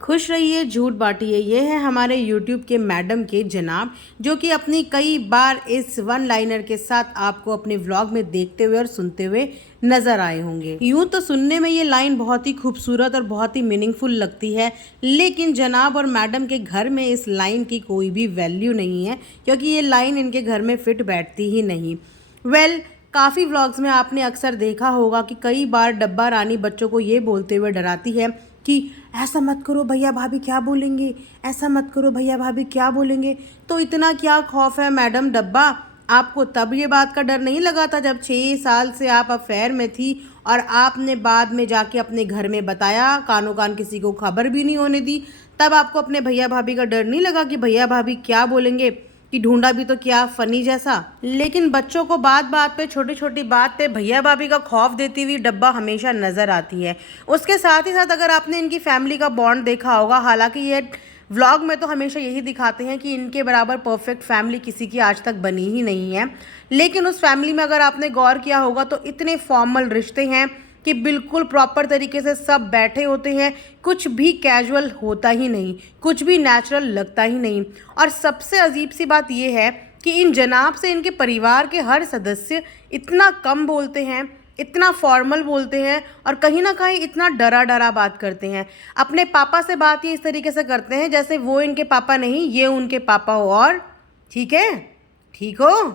खुश रहिए, झूठ बांटिए। ये है हमारे यूट्यूब के मैडम के जनाब, जो कि अपनी कई बार इस वन लाइनर के साथ आपको अपने व्लॉग में देखते हुए और सुनते हुए नजर आए होंगे। यूं तो सुनने में ये लाइन बहुत ही खूबसूरत और बहुत ही मीनिंगफुल लगती है, लेकिन जनाब और मैडम के घर में इस लाइन की कोई भी वैल्यू नहीं है, क्योंकि ये लाइन इनके घर में फिट बैठती ही नहीं। काफ़ी व्लॉग्स में आपने अक्सर देखा होगा कि कई बार डब्बा रानी बच्चों को ये बोलते हुए डराती है कि ऐसा मत करो भैया भाभी क्या बोलेंगे, ऐसा मत करो भैया भाभी क्या बोलेंगे। तो इतना क्या खौफ है मैडम डब्बा? आपको तब ये बात का डर नहीं लगा था जब 6 साल से आप अफेयर में थी और आपने बाद में जाके अपने घर में बताया, कानो कान किसी को खबर भी नहीं होने दी? तब आपको अपने भैया भाभी का डर नहीं लगा कि भैया भाभी क्या बोलेंगे, कि ढूंढा भी तो क्या फनी जैसा? लेकिन बच्चों को बात बात पे, छोटी छोटी बात पे भैया भाभी का खौफ देती हुई डब्बा हमेशा नजर आती है। उसके साथ ही साथ अगर आपने इनकी फैमिली का बॉन्ड देखा होगा, हालांकि ये व्लॉग में तो हमेशा यही दिखाते हैं कि इनके बराबर परफेक्ट फैमिली किसी की आज तक बनी ही नहीं है, लेकिन उस फैमिली में अगर आपने गौर किया होगा तो इतने फॉर्मल रिश्ते हैं कि बिल्कुल प्रॉपर तरीके से सब बैठे होते हैं, कुछ भी कैजुअल होता ही नहीं, कुछ भी नेचुरल लगता ही नहीं। और सबसे अजीब सी बात यह है कि इन जनाब से इनके परिवार के हर सदस्य इतना कम बोलते हैं, इतना फॉर्मल बोलते हैं और कहीं ना कहीं इतना डरा डरा बात करते हैं। अपने पापा से बात ये इस तरीके से करते हैं जैसे वो इनके पापा नहीं, ये उनके पापा हो। और ठीक है, ठीक हो,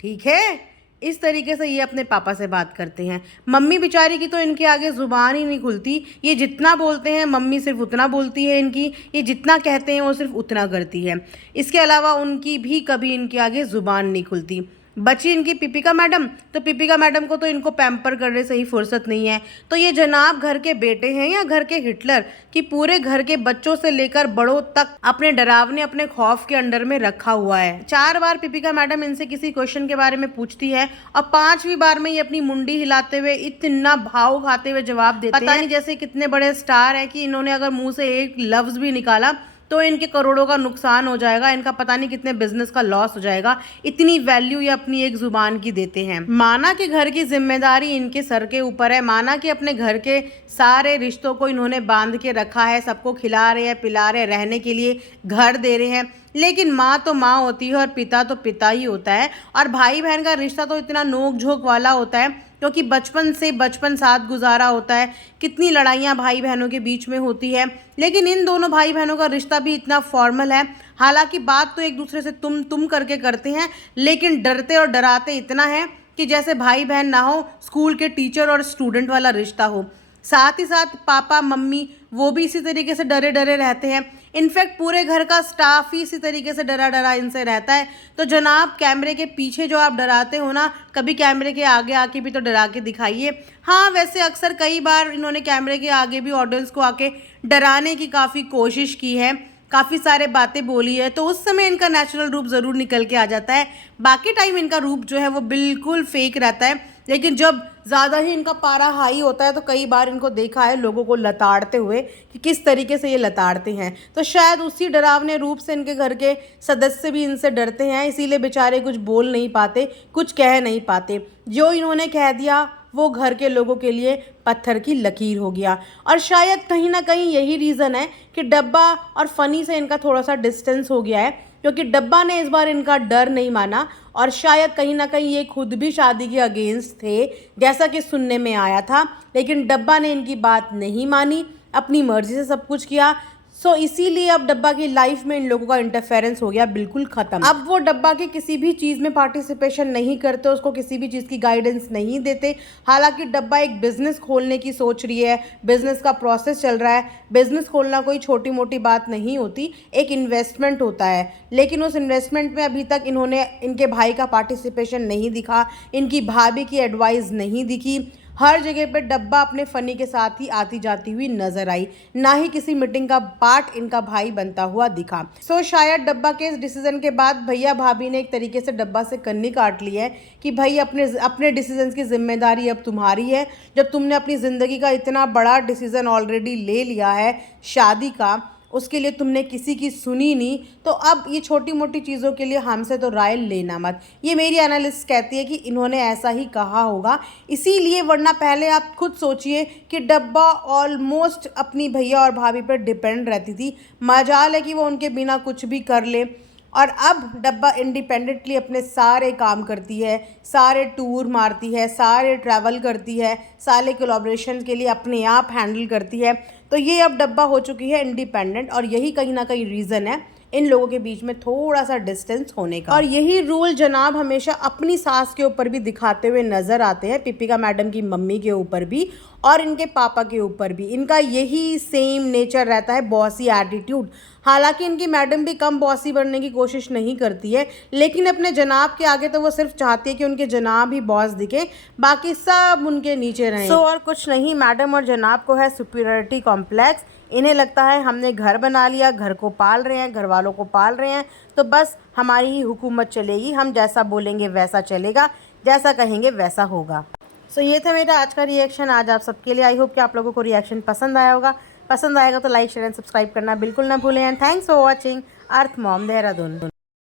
ठीक है, इस तरीके से ये अपने पापा से बात करते हैं। मम्मी बेचारी की तो इनके आगे ज़ुबान ही नहीं खुलती। ये जितना बोलते हैं मम्मी सिर्फ उतना बोलती है इनकी, ये जितना कहते हैं वो सिर्फ उतना करती है। इसके अलावा उनकी भी कभी इनके आगे ज़ुबान नहीं खुलती। बची इनकी पिपिका मैडम, तो पिपिका मैडम को तो इनको पैम्पर करने से ही फुर्सत नहीं है। तो ये जनाब घर के बेटे हैं या घर के हिटलर, कि पूरे घर के बच्चों से लेकर बड़ों तक अपने डरावने, अपने खौफ के अंडर में रखा हुआ है। 4 बार पिपिका मैडम इनसे किसी क्वेश्चन के बारे में पूछती है और 5वीं बार में ये अपनी मुंडी हिलाते हुए, इतना भाव खाते हुए जवाब देते हैं, पता नहीं जैसे कितने बड़े स्टार है कि इन्होंने अगर मुंह से एक लफ्ज भी निकाला तो इनके करोड़ों का नुकसान हो जाएगा, इनका पता नहीं कितने बिजनेस का लॉस हो जाएगा। इतनी वैल्यू ये अपनी एक जुबान की देते हैं। माना कि घर की जिम्मेदारी इनके सर के ऊपर है, माना कि अपने घर के सारे रिश्तों को इन्होंने बांध के रखा है, सबको खिला रहे हैं, पिला रहे हैं, रहने के लिए घर दे रहे हैं, लेकिन माँ तो माँ होती है और पिता तो पिता ही होता है। और भाई बहन का रिश्ता तो इतना नोक झोंक वाला होता है, क्योंकि बचपन साथ गुजारा होता है, कितनी लड़ाइयाँ भाई बहनों के बीच में होती है। लेकिन इन दोनों भाई बहनों का रिश्ता भी इतना फॉर्मल है, हालांकि बात तो एक दूसरे से तुम करके करते हैं, लेकिन डरते और डराते इतना है कि जैसे भाई बहन ना हो, स्कूल के टीचर और स्टूडेंट वाला रिश्ता हो। साथ ही साथ पापा मम्मी वो भी इसी तरीके से डरे डरे रहते हैं। इनफैक्ट पूरे घर का स्टाफ ही इसी तरीके से डरा डरा इनसे रहता है। तो जनाब, कैमरे के पीछे जो आप डराते हो ना, कभी कैमरे के आगे आके भी तो डरा के दिखाइए। हाँ, वैसे अक्सर कई बार इन्होंने कैमरे के आगे भी ऑडियंस को आके डराने की काफ़ी कोशिश की है, काफ़ी सारे बातें बोली है, तो उस समय इनका नेचुरल रूप ज़रूर निकल के आ जाता है। बाकी टाइम इनका रूप जो है वो बिल्कुल फेक रहता है, लेकिन जब ज़्यादा ही इनका पारा हाई होता है तो कई बार इनको देखा है लोगों को लताड़ते हुए कि किस तरीके से ये लताड़ते हैं। तो शायद उसी डरावने रूप से इनके घर के सदस्य भी इनसे डरते हैं, इसीलिए बेचारे कुछ बोल नहीं पाते, कुछ कह नहीं पाते। जो इन्होंने कह दिया वो घर के लोगों के लिए पत्थर की लकीर हो गया। और शायद कहीं ना कहीं यही रीज़न है कि डब्बा और फ़नी से इनका थोड़ा सा डिस्टेंस हो गया है, क्योंकि डब्बा ने इस बार इनका डर नहीं माना और शायद कहीं ना कहीं ये खुद भी शादी के अगेंस्ट थे, जैसा कि सुनने में आया था। लेकिन डब्बा ने इनकी बात नहीं मानी, अपनी मर्जी से सब कुछ किया। इसीलिए अब डब्बा की लाइफ में इन लोगों का इंटरफेरेंस हो गया बिल्कुल ख़त्म। अब वो डब्बा की किसी भी चीज़ में पार्टिसिपेशन नहीं करते, उसको किसी भी चीज़ की गाइडेंस नहीं देते। हालांकि डब्बा एक बिज़नेस खोलने की सोच रही है, बिज़नेस का प्रोसेस चल रहा है। बिज़नेस खोलना कोई छोटी मोटी बात नहीं होती, एक इन्वेस्टमेंट होता है, लेकिन उस इन्वेस्टमेंट में अभी तक इन्होंने इनके भाई का पार्टिसिपेशन नहीं दिखा, इनकी भाभी की एडवाइस नहीं दिखी। हर जगह पे डब्बा अपने फ़नी के साथ ही आती जाती हुई नजर आई, ना ही किसी मीटिंग का पार्ट इनका भाई बनता हुआ दिखा। शायद डब्बा के इस डिसीजन के बाद भैया भाभी ने एक तरीके से डब्बा से कन्नी काट ली है कि भाई अपने डिसीजन की जिम्मेदारी अब तुम्हारी है। जब तुमने अपनी ज़िंदगी का इतना बड़ा डिसीजन ऑलरेडी ले लिया है, शादी का, उसके लिए तुमने किसी की सुनी नहीं, तो अब ये छोटी मोटी चीज़ों के लिए हमसे तो राय लेना मत। ये मेरी एनालिस्ट कहती है कि इन्होंने ऐसा ही कहा होगा इसीलिए, वरना पहले आप खुद सोचिए कि डब्बा ऑलमोस्ट अपनी भैया और भाभी पर डिपेंड रहती थी। मजाल है कि वो उनके बिना कुछ भी कर ले, और अब डब्बा इंडिपेंडेंटली अपने सारे काम करती है, सारे टूर मारती है, सारे ट्रैवल करती है, सारे कोलैबोरेशन के लिए अपने आप हैंडल करती है। तो ये अब डब्बा हो चुकी है इंडिपेंडेंट, और यही कहीं ना कहीं रीज़न है इन लोगों के बीच में थोड़ा सा डिस्टेंस होने का। और यही रूल जनाब हमेशा अपनी सास के ऊपर भी दिखाते हुए नजर आते हैं, पिपिका मैडम की मम्मी के ऊपर भी और इनके पापा के ऊपर भी। इनका यही सेम नेचर रहता है, बॉसी एटीट्यूड। हालांकि इनकी मैडम भी कम बॉसी बनने की कोशिश नहीं करती है, लेकिन अपने जनाब के आगे तो वो सिर्फ चाहती है कि उनके जनाब ही बॉस दिखे, बाकी सब उनके नीचे रहें। और कुछ नहीं, मैडम और जनाब को है सुपीरियरिटी कॉम्प्लेक्स। इन्हें लगता है हमने घर बना लिया, घर को पाल रहे हैं, घर वालों को पाल रहे हैं, तो बस हमारी ही हुकूमत चलेगी, हम जैसा बोलेंगे वैसा चलेगा, जैसा कहेंगे वैसा होगा। सो ये था मेरा आज का रिएक्शन आज आप सबके लिए। आई होप कि आप लोगों को रिएक्शन पसंद आया होगा। पसंद आएगा तो लाइक शेयर एंड सब्सक्राइब करना बिल्कुल ना भूलें। And thanks for watching earth mom Dehradun.